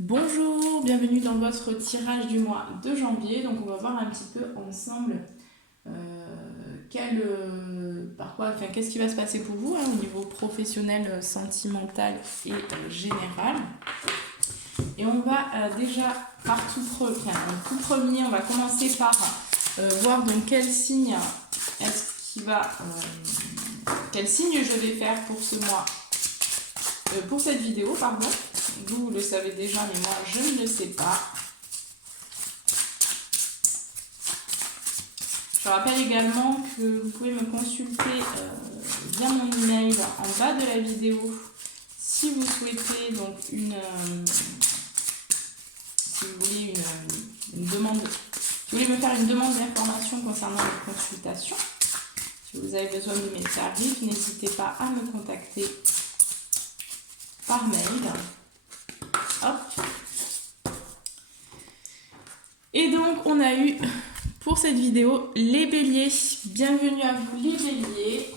Bonjour, bienvenue dans votre tirage du mois de janvier. Donc on va voir un petit peu ensemble qu'est-ce qui va se passer pour vous au niveau professionnel, sentimental et général. Et on va déjà tout premier, on va commencer par voir donc quel signe je vais faire pour ce mois, pour cette vidéo, pardon. Vous le savez déjà, mais moi je ne le sais pas. Je rappelle également que vous pouvez me consulter via mon email en bas de la vidéo si vous souhaitez donc si vous voulez une demande, si vous voulez me faire une demande d'information concernant les consultations. Si vous avez besoin de mes tarifs, n'hésitez pas à me contacter par mail. Hop. Et donc on a eu pour cette vidéo les béliers. Bienvenue à vous les béliers.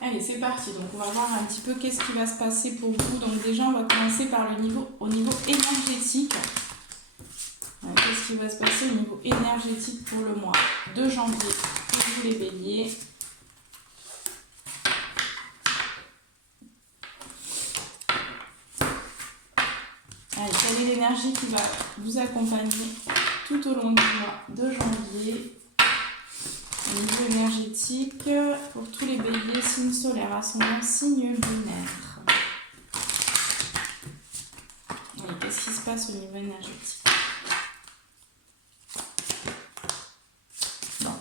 Allez, c'est parti. Donc on va voir un petit peu qu'est-ce qui va se passer pour vous. Donc déjà on va commencer par au niveau énergétique. Qu'est-ce qui va se passer au niveau énergétique pour le mois de janvier pour vous les béliers. Allez, quelle est l'énergie qui va vous accompagner tout au long du mois de janvier? Au niveau énergétique, pour tous les béliers, signe solaire, ascendant, signe lunaire. Allez, qu'est-ce qui se passe au niveau énergétique? Bon.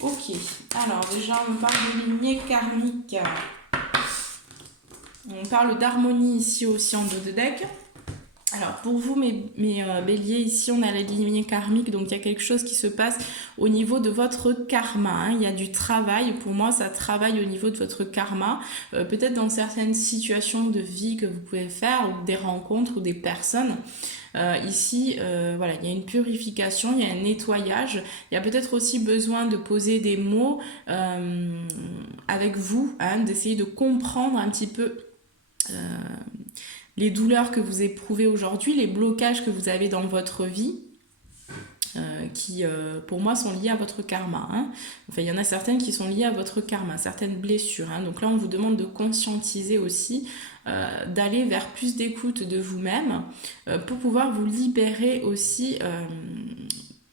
Ok, alors déjà on parle de lignée karmique. On parle d'harmonie ici aussi en dos de deck. Alors pour vous mes béliers, ici on a la lignée karmique, donc il y a quelque chose qui se passe au niveau de votre karma, il y a du travail, pour moi ça travaille au niveau de votre karma, peut-être dans certaines situations de vie que vous pouvez faire, ou des rencontres ou des personnes. Ici, voilà, il y a une purification, il y a un nettoyage, il y a peut-être aussi besoin de poser des mots avec vous, d'essayer de comprendre un petit peu les douleurs que vous éprouvez aujourd'hui, les blocages que vous avez dans votre vie, qui pour moi sont liés à votre karma. Enfin, il y en a certaines qui sont liées à votre karma, certaines blessures. Donc là, on vous demande de conscientiser aussi, d'aller vers plus d'écoute de vous-même pour pouvoir vous libérer aussi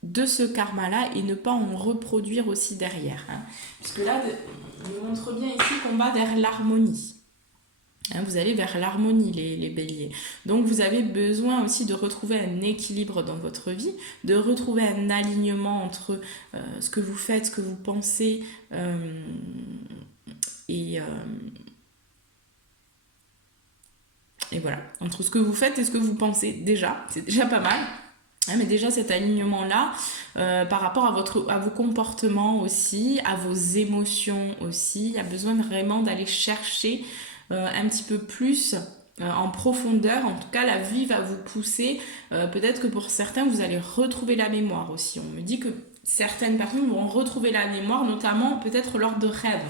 de ce karma-là et ne pas en reproduire aussi derrière. Puisque là, il montre bien ici qu'on va vers l'harmonie. Vous allez vers l'harmonie, les béliers. Donc vous avez besoin aussi de retrouver un équilibre dans votre vie, de retrouver un alignement entre ce que vous faites, ce que vous pensez et voilà, entre ce que vous faites et ce que vous pensez. Déjà, c'est déjà pas mal. Mais déjà cet alignement-là, par rapport à vos comportements aussi, à vos émotions aussi, il y a besoin vraiment d'aller chercher un petit peu plus en profondeur. En tout cas, la vie va vous pousser. Peut-être que pour certains, vous allez retrouver la mémoire aussi. On me dit que certaines personnes vont retrouver la mémoire, notamment peut-être lors de rêves.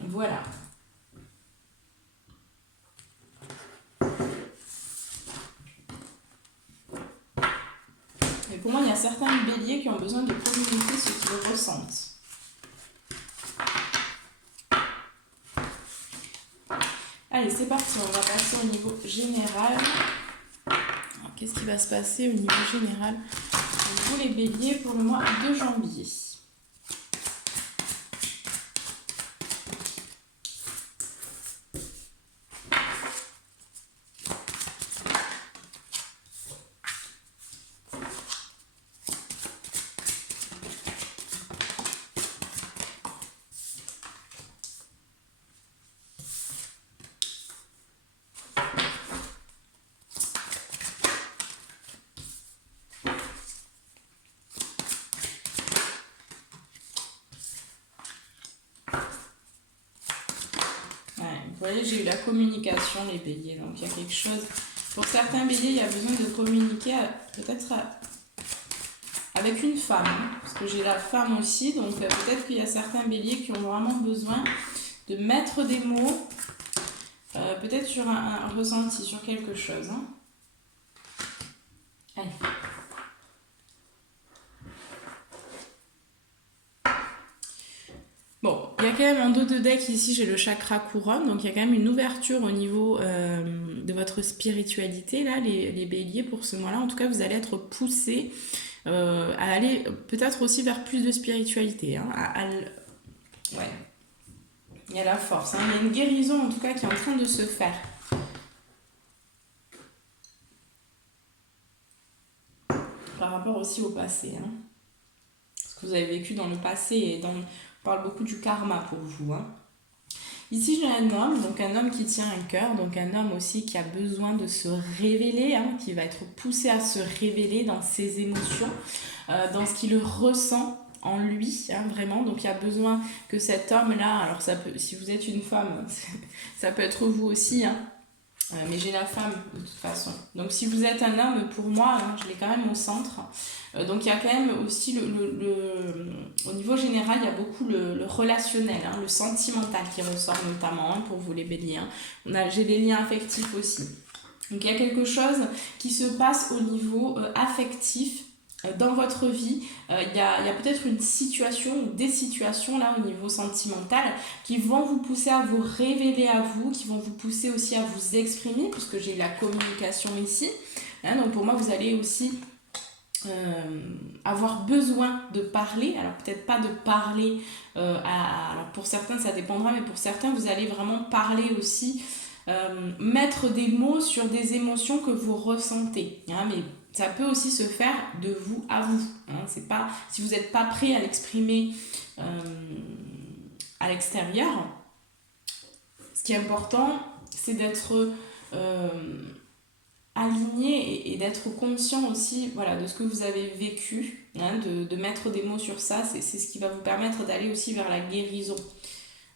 Voilà. Et pour moi, il y a certains béliers qui ont besoin de communiquer ce qu'ils ressentent. Allez, c'est parti, on va passer au niveau général. Qu'est-ce qui va se passer au niveau général pour les béliers pour le mois de janvier? Vous voyez, j'ai eu la communication, les béliers. Donc, il y a quelque chose... Pour certains béliers, il y a besoin de communiquer peut-être avec une femme. Parce que j'ai la femme aussi. Donc, peut-être qu'il y a certains béliers qui ont vraiment besoin de mettre des mots, peut-être sur un ressenti, sur quelque chose. Hein. Allez. Bon, il y a quand même en dos de deck ici, j'ai le chakra couronne, donc il y a quand même une ouverture au niveau de votre spiritualité, là, les béliers, pour ce mois-là. En tout cas, vous allez être poussés à aller peut-être aussi vers plus de spiritualité. Hein, ouais, il y a la force. Hein. Il y a une guérison, en tout cas, qui est en train de se faire. Par rapport aussi au passé. Hein. Ce que vous avez vécu dans le passé et on parle beaucoup du karma pour vous. Hein. Ici, j'ai un homme, donc un homme qui tient un cœur, donc un homme aussi qui a besoin de se révéler, hein, qui va être poussé à se révéler dans ses émotions, dans ce qu'il ressent en lui, hein, vraiment. Donc, il y a besoin que cet homme-là, alors ça peut, si vous êtes une femme, ça peut être vous aussi, hein, mais j'ai la femme de toute façon. Donc si vous êtes un homme, pour moi, hein, je l'ai quand même au centre. Donc il y a quand même aussi au niveau général, il y a beaucoup le relationnel, hein, le sentimental qui ressort notamment hein, pour vous les béliers. Hein. J'ai des liens affectifs aussi. Donc il y a quelque chose qui se passe au niveau affectif dans votre vie. Il y a peut-être une situation ou des situations là au niveau sentimental qui vont vous pousser à vous révéler à vous, qui vont vous pousser aussi à vous exprimer, puisque j'ai la communication ici. Hein, donc pour moi, vous allez aussi avoir besoin de parler. Alors peut-être pas de parler alors pour certains ça dépendra, mais pour certains vous allez vraiment parler aussi, mettre des mots sur des émotions que vous ressentez. Hein, mais ça peut aussi se faire de vous à vous. Hein, c'est pas, si vous n'êtes pas prêt à l'exprimer à l'extérieur, ce qui est important, c'est d'être aligné et d'être conscient aussi voilà, de ce que vous avez vécu, hein, de mettre des mots sur ça. C'est ce qui va vous permettre d'aller aussi vers la guérison.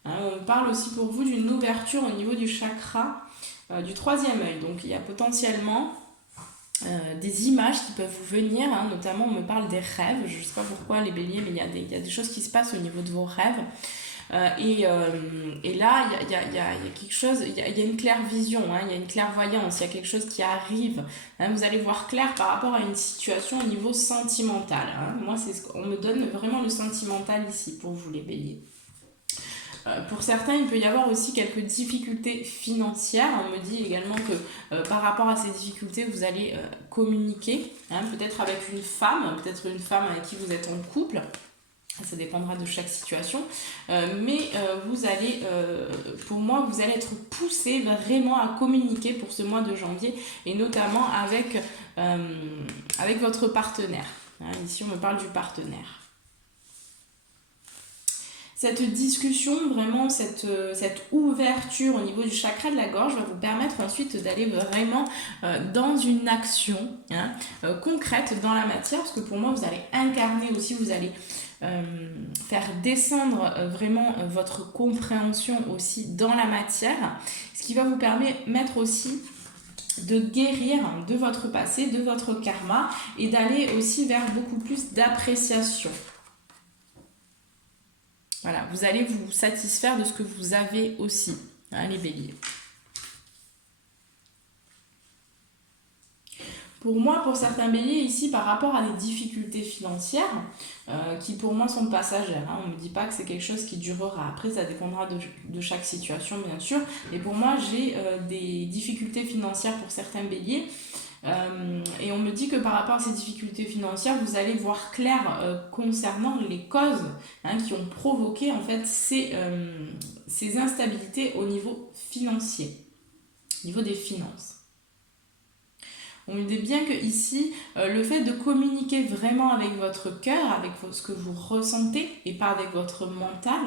Hein, on parle aussi pour vous d'une ouverture au niveau du chakra du troisième œil. Donc il y a potentiellement des images qui peuvent vous venir, hein, notamment on me parle des rêves, je ne sais pas pourquoi les béliers, mais il y a des choses qui se passent au niveau de vos rêves. Et là, il y a quelque chose, il y a une claire vision, hein, il y a une clairvoyance, il y a quelque chose qui arrive. Hein, vous allez voir clair par rapport à une situation au niveau sentimental. Hein. Moi, on me donne vraiment le sentimental ici pour vous les béliers. Pour certains, il peut y avoir aussi quelques difficultés financières. On me dit également que par rapport à ces difficultés, vous allez communiquer, hein, peut-être avec une femme avec qui vous êtes en couple. Ça dépendra de chaque situation. Mais vous allez, pour moi, vous allez être poussé vraiment à communiquer pour ce mois de janvier et notamment avec votre partenaire. Hein, ici, on me parle du partenaire. Cette discussion, vraiment cette ouverture au niveau du chakra de la gorge va vous permettre ensuite d'aller vraiment dans une action hein, concrète dans la matière, parce que pour moi vous allez incarner aussi, vous allez faire descendre vraiment votre compréhension aussi dans la matière, ce qui va vous permettre aussi de guérir de votre passé, de votre karma et d'aller aussi vers beaucoup plus d'appréciation. Voilà, vous allez vous satisfaire de ce que vous avez aussi, hein, les béliers. Pour moi, pour certains béliers ici, par rapport à des difficultés financières, qui pour moi sont passagères, hein, on ne me dit pas que c'est quelque chose qui durera. Après, ça dépendra de chaque situation, bien sûr. Et pour moi, j'ai des difficultés financières pour certains béliers. Et on me dit que par rapport à ces difficultés financières, vous allez voir clair concernant les causes hein, qui ont provoqué en fait ces instabilités au niveau financier, au niveau des finances. On me dit bien que ici, le fait de communiquer vraiment avec votre cœur, avec ce que vous ressentez et pas avec votre mental,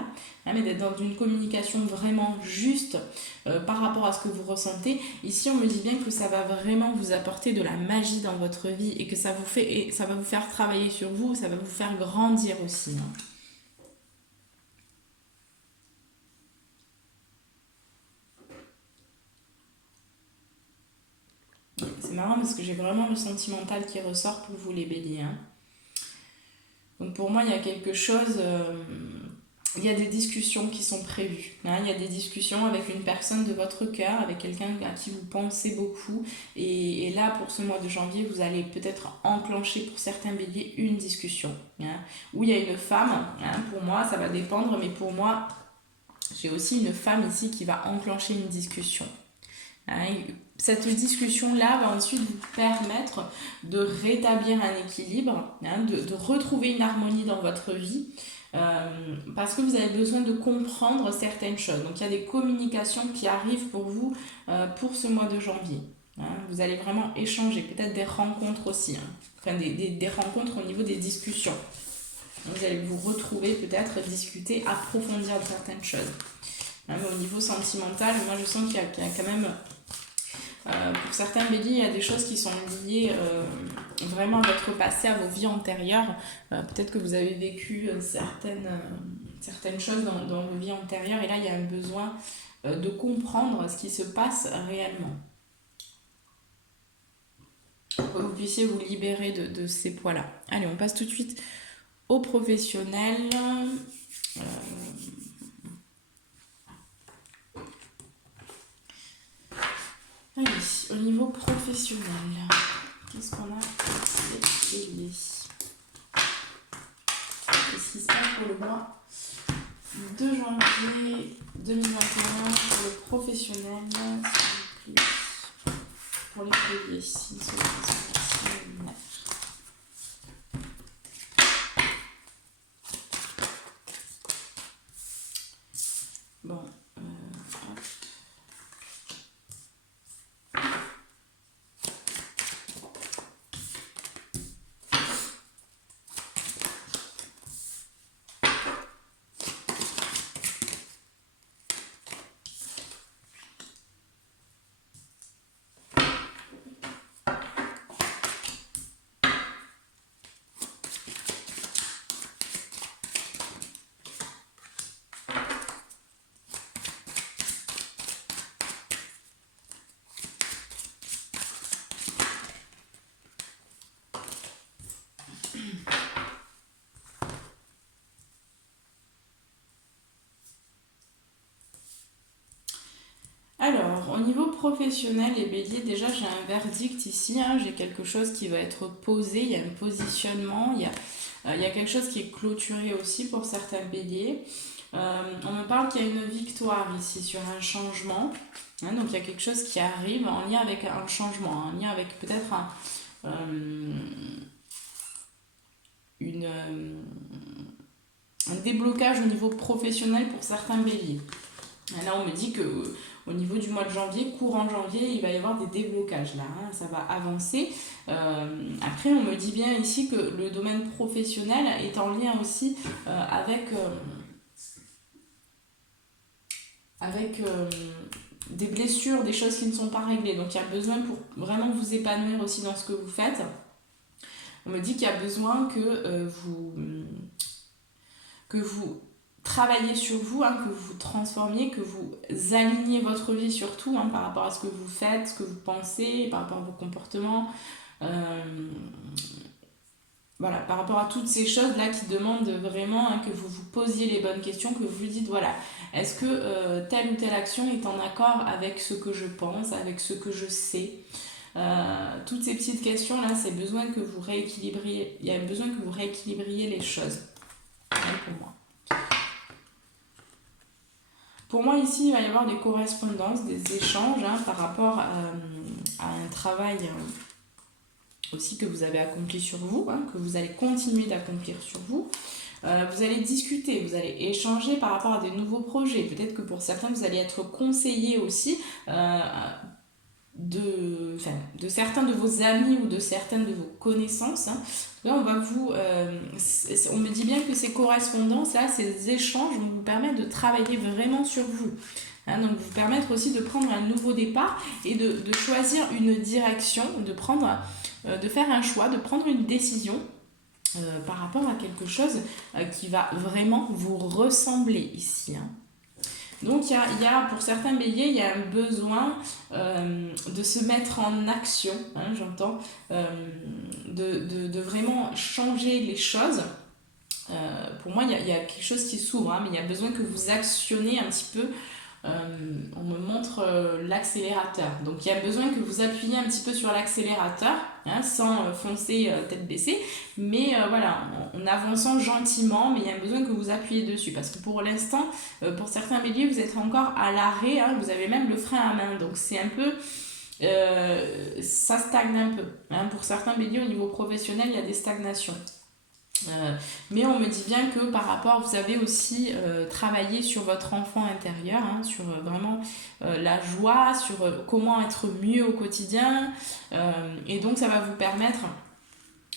hein, mais d'être dans une communication vraiment juste par rapport à ce que vous ressentez, ici on me dit bien que ça va vraiment vous apporter de la magie dans votre vie et que ça va vous faire travailler sur vous, ça va vous faire grandir aussi. Hein. C'est marrant parce que j'ai vraiment le sentimental qui ressort pour vous les béliers. Hein. Donc pour moi, il y a quelque chose il y a des discussions qui sont prévues. Hein. Il y a des discussions avec une personne de votre cœur, avec quelqu'un à qui vous pensez beaucoup. Et là, pour ce mois de janvier, vous allez peut-être enclencher pour certains béliers une discussion. Hein, où il y a une femme. Hein, pour moi, ça va dépendre, mais pour moi, j'ai aussi une femme ici qui va enclencher une discussion. Hein, cette discussion-là va ensuite vous permettre de rétablir un équilibre, hein, de retrouver une harmonie dans votre vie. Parce que vous avez besoin de comprendre certaines choses. Donc il y a des communications qui arrivent pour vous pour ce mois de janvier. Hein. Vous allez vraiment échanger, peut-être des rencontres aussi. Hein. Enfin, des rencontres au niveau des discussions. Donc, vous allez vous retrouver, peut-être discuter, approfondir certaines choses. Hein, mais au niveau sentimental, moi je sens qu'il y a quand même... pour certains béliers, il y a des choses qui sont liées vraiment à votre passé, à vos vies antérieures. Peut-être que vous avez vécu certaines choses dans vos vies antérieures et là, il y a un besoin de comprendre ce qui se passe réellement. Pour que vous puissiez vous libérer de ces poids-là. Allez, on passe tout de suite aux professionnels. Allez, au niveau professionnel, qu'est-ce qu'on a les béliers? Qu'est-ce qui se passe pour le mois de janvier 2021 pour le professionnel, s'il vous plaît. Pour les béliers, une seule question. Bon, hop. Alors, au niveau professionnel, les béliers, déjà j'ai un verdict ici, hein, j'ai quelque chose qui va être posé, il y a un positionnement, il y a quelque chose qui est clôturé aussi pour certains béliers. On me parle qu'il y a une victoire ici sur un changement, hein, donc il y a quelque chose qui arrive en lien avec un changement, en lien avec peut-être un déblocage au niveau professionnel pour certains béliers. Et là, on me dit que au niveau du mois de janvier, courant janvier, il va y avoir des déblocages là, hein, ça va avancer. Après, on me dit bien ici que le domaine professionnel est en lien aussi avec des blessures, des choses qui ne sont pas réglées. Donc, il y a besoin pour vraiment vous épanouir aussi dans ce que vous faites. On me dit qu'il y a besoin que vous travaillez sur vous, hein, que vous vous transformiez, que vous aligniez votre vie surtout hein, par rapport à ce que vous faites, ce que vous pensez, par rapport à vos comportements. Voilà, par rapport à toutes ces choses-là qui demandent vraiment hein, que vous vous posiez les bonnes questions, que vous vous dites, voilà, est-ce que telle ou telle action est en accord avec ce que je pense, avec ce que je sais toutes ces petites questions-là, c'est besoin que vous rééquilibriez, il y a besoin que vous rééquilibriez les choses. Pour moi. Pour moi, ici, il va y avoir des correspondances, des échanges hein, par rapport à un travail aussi que vous avez accompli sur vous, hein, que vous allez continuer d'accomplir sur vous. Vous allez discuter, vous allez échanger par rapport à des nouveaux projets. Peut-être que pour certains, vous allez être conseillé aussi de certains de vos amis ou de certaines de vos connaissances. Hein. Là, on me dit bien que ces correspondances-là, ces échanges vont vous permettre de travailler vraiment sur vous. Hein, donc, vous permettre aussi de prendre un nouveau départ et de choisir une direction, de faire un choix, de prendre une décision par rapport à quelque chose qui va vraiment vous ressembler ici. Hein. Donc, il y a, pour certains béliers, il y a un besoin de se mettre en action, hein, j'entends, de vraiment changer les choses pour moi, il y a quelque chose qui s'ouvre, hein, mais il y a besoin que vous actionnez un petit peu. On me montre l'accélérateur. Donc il y a besoin que vous appuyiez un petit peu sur l'accélérateur, hein, sans foncer tête baissée, mais voilà, en avançant gentiment, mais il y a besoin que vous appuyiez dessus, parce que pour l'instant, pour certains béliers, vous êtes encore à l'arrêt, hein, vous avez même le frein à main, donc c'est un peu... ça stagne un peu, hein. Pour certains béliers, au niveau professionnel, il y a des stagnations. Mais on me dit bien que par rapport, vous avez aussi travaillé sur votre enfant intérieur, hein, sur vraiment la joie, sur comment être mieux au quotidien. Et donc ça va vous permettre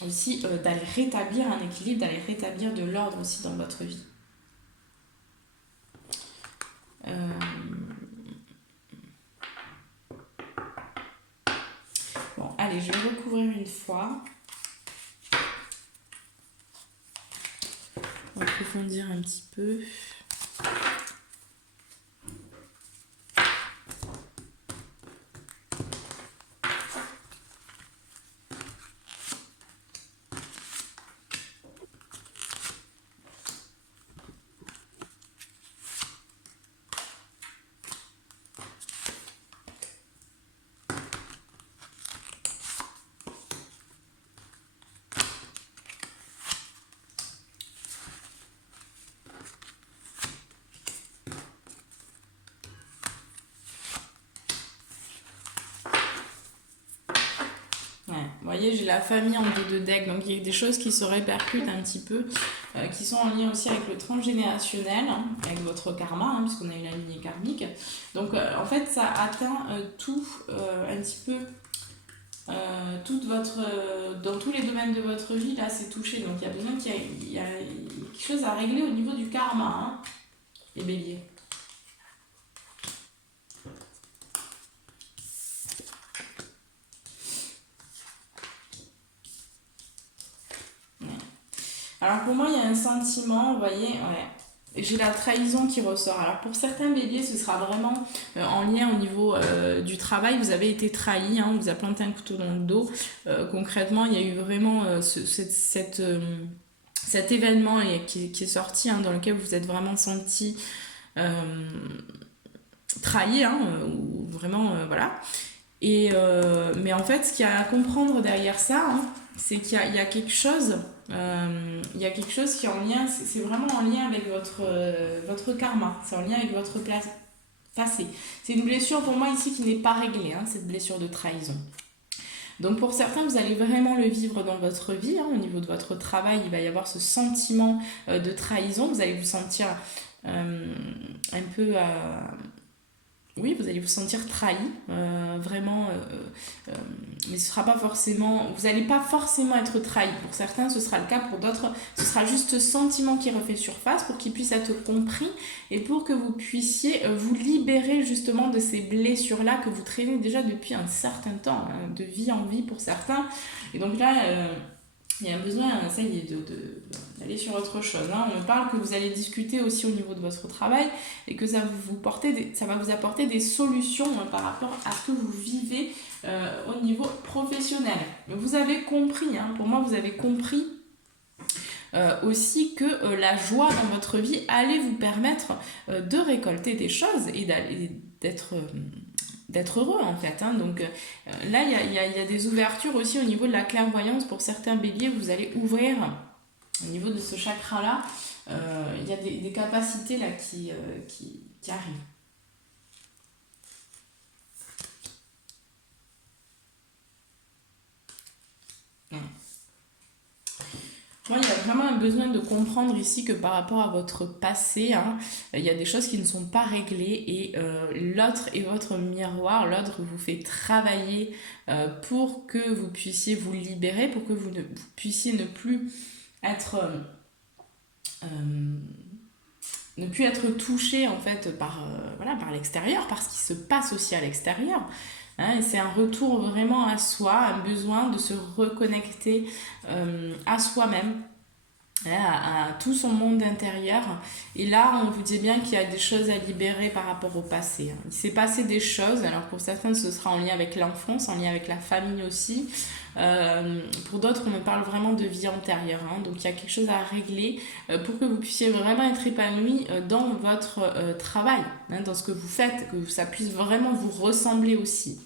aussi d'aller rétablir un équilibre, d'aller rétablir de l'ordre aussi dans votre vie. Bon, allez, je vais recouvrir une fois. On va approfondir un petit peu. Vous voyez, j'ai la famille en dos de deck, donc il y a des choses qui se répercutent un petit peu, qui sont en lien aussi avec le transgénérationnel, hein, avec votre karma, hein, puisqu'on a eu la lignée karmique. Donc en fait, ça atteint tout un petit peu, toute votre, dans tous les domaines de votre vie, là c'est touché. Donc il y a besoin qu'il y a quelque chose à régler au niveau du karma, hein, les béliers. Alors pour moi, il y a un sentiment, vous voyez, ouais. J'ai la trahison qui ressort. Alors pour certains béliers, ce sera vraiment en lien au niveau du travail. Vous avez été trahi, hein, on vous a planté un couteau dans le dos. Concrètement, il y a eu vraiment cet événement qui est sorti, hein, dans lequel vous vous êtes vraiment senti trahi, hein, ou vraiment, voilà. Mais en fait, ce qu'il y a à comprendre derrière ça, hein, c'est qu'il y a quelque chose... il y a quelque chose qui est en lien, c'est vraiment en lien avec votre karma, c'est en lien avec votre passé. C'est une blessure pour moi ici qui n'est pas réglée, hein, cette blessure de trahison. Donc pour certains, vous allez vraiment le vivre dans votre vie, hein, au niveau de votre travail, il va y avoir ce sentiment de trahison, vous allez vous sentir un peu... oui, vous allez vous sentir trahi, vraiment, mais ce sera pas forcément, vous n'allez pas forcément être trahi. Pour certains, ce sera le cas, pour d'autres, ce sera juste ce sentiment qui refait surface pour qu'il puisse être compris et pour que vous puissiez vous libérer justement de ces blessures-là que vous traînez déjà depuis un certain temps, hein, de vie en vie pour certains. Et donc là, il y a besoin, ça y est, d'aller sur autre chose, hein. On me parle que vous allez discuter aussi au niveau de votre travail et que ça va vous apporter des solutions, hein, par rapport à ce que vous vivez au niveau professionnel. Vous avez compris, hein, pour moi, vous avez compris aussi que la joie dans votre vie allait vous permettre de récolter des choses et d'être heureux en fait, hein. Donc là il y a des ouvertures aussi au niveau de la clairvoyance. Pour certains béliers, vous allez ouvrir au niveau de ce chakra là, il y a des capacités là qui arrivent. Moi, il y a vraiment un besoin de comprendre ici que par rapport à votre passé, hein, il y a des choses qui ne sont pas réglées et l'autre est votre miroir, l'autre vous fait travailler pour que vous puissiez vous libérer, pour que vous puissiez ne plus être touché en fait par l'extérieur, par ce qui se passe aussi à l'extérieur. Hein, et c'est un retour vraiment à soi, un besoin de se reconnecter à soi-même, à tout son monde intérieur. Et là, on vous dit bien qu'il y a des choses à libérer par rapport au passé. Il s'est passé des choses, alors pour certains, ce sera en lien avec l'enfance, en lien avec la famille aussi. Pour d'autres, on me parle vraiment de vie antérieure. Donc, il y a quelque chose à régler pour que vous puissiez vraiment être épanoui dans votre travail, dans ce que vous faites, que ça puisse vraiment vous ressembler aussi.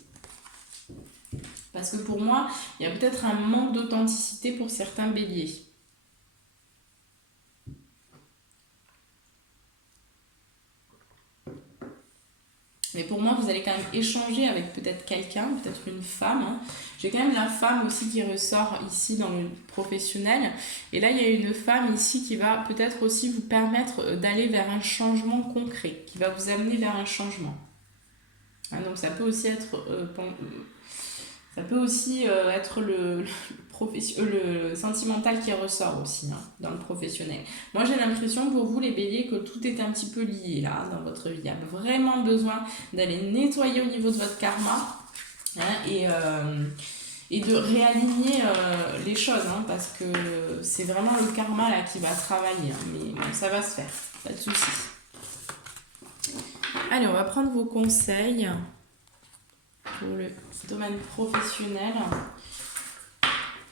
Parce que pour moi, il y a peut-être un manque d'authenticité pour certains béliers. Mais pour moi, vous allez quand même échanger avec peut-être quelqu'un, peut-être une femme. J'ai quand même la femme aussi qui ressort ici dans le professionnel. Et là, il y a une femme ici qui va peut-être aussi vous permettre d'aller vers un changement concret, qui va vous amener vers un changement. Donc ça peut aussi être, le sentimental qui ressort aussi dans le professionnel. Moi j'ai l'impression pour vous les béliers que tout est un petit peu lié là dans votre vie. Il y a vraiment besoin d'aller nettoyer au niveau de votre karma et de réaligner les choses parce que c'est vraiment le karma là qui va travailler. Mais bon, ça va se faire, pas de soucis. Allez, on va prendre vos conseils pour le domaine professionnel.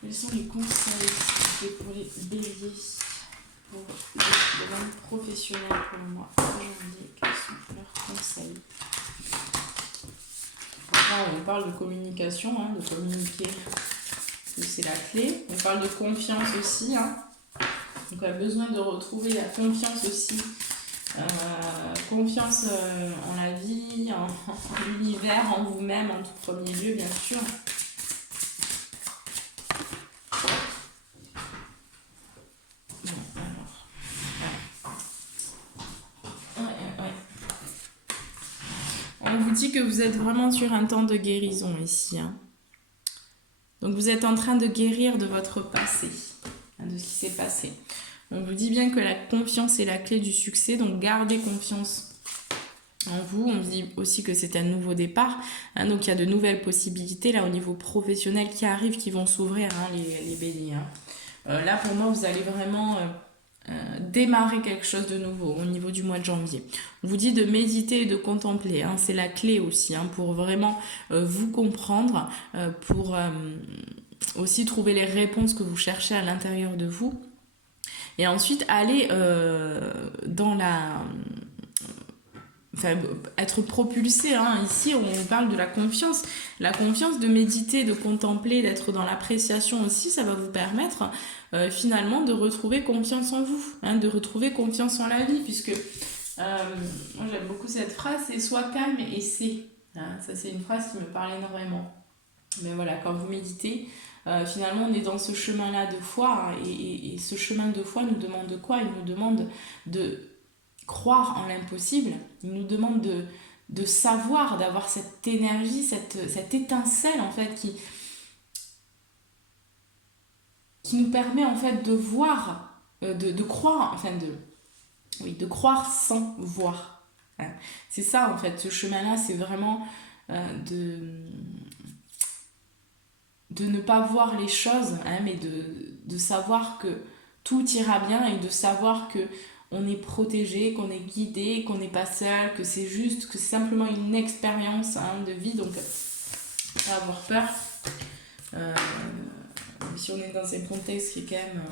Quels sont les conseils pour les béliers pour le domaine professionnel pour le mois de janvier? Quels sont leurs conseils? Là, on parle de communication, de communiquer, c'est la clé. On parle de confiance aussi. Donc on a besoin de retrouver la confiance aussi. Confiance en la vie, en l'univers, en vous-même en tout premier lieu, bien sûr. Bon, alors. Ouais. On vous dit que vous êtes vraiment sur un temps de guérison ici. Donc vous êtes en train de guérir de votre passé, de ce qui s'est passé. On vous dit bien que la confiance est la clé du succès, donc gardez confiance en vous. On vous dit aussi que c'est un nouveau départ, donc il y a de nouvelles possibilités là au niveau professionnel qui arrivent, qui vont s'ouvrir, les béliers. Là pour moi vous allez vraiment démarrer quelque chose de nouveau au niveau du mois de janvier. On vous dit de méditer et de contempler, c'est la clé aussi pour vraiment vous comprendre, pour aussi trouver les réponses que vous cherchez à l'intérieur de vous. Et ensuite, aller dans la... Enfin, être propulsé. Ici, on parle de la confiance. La confiance, de méditer, de contempler, d'être dans l'appréciation aussi, ça va vous permettre finalement de retrouver confiance en vous, de retrouver confiance en la vie, puisque moi j'aime beaucoup cette phrase, c'est « sois calme et c'est ». Ça, c'est une phrase qui me parle énormément. Mais voilà, quand vous méditez, finalement on est dans ce chemin-là de foi, et ce chemin de foi nous demande quoi? Il nous demande de croire en l'impossible, il nous demande de savoir, d'avoir cette énergie, cette étincelle en fait qui nous permet en fait de voir, de croire, enfin de croire sans voir. C'est ça en fait, ce chemin-là, c'est vraiment de ne pas voir les choses, mais de savoir que tout ira bien, et de savoir que on est protégé, qu'on est guidé, qu'on n'est pas seul, que c'est juste, que c'est simplement une expérience de vie. Donc, pas avoir peur. Si on est dans un contexte qui est quand même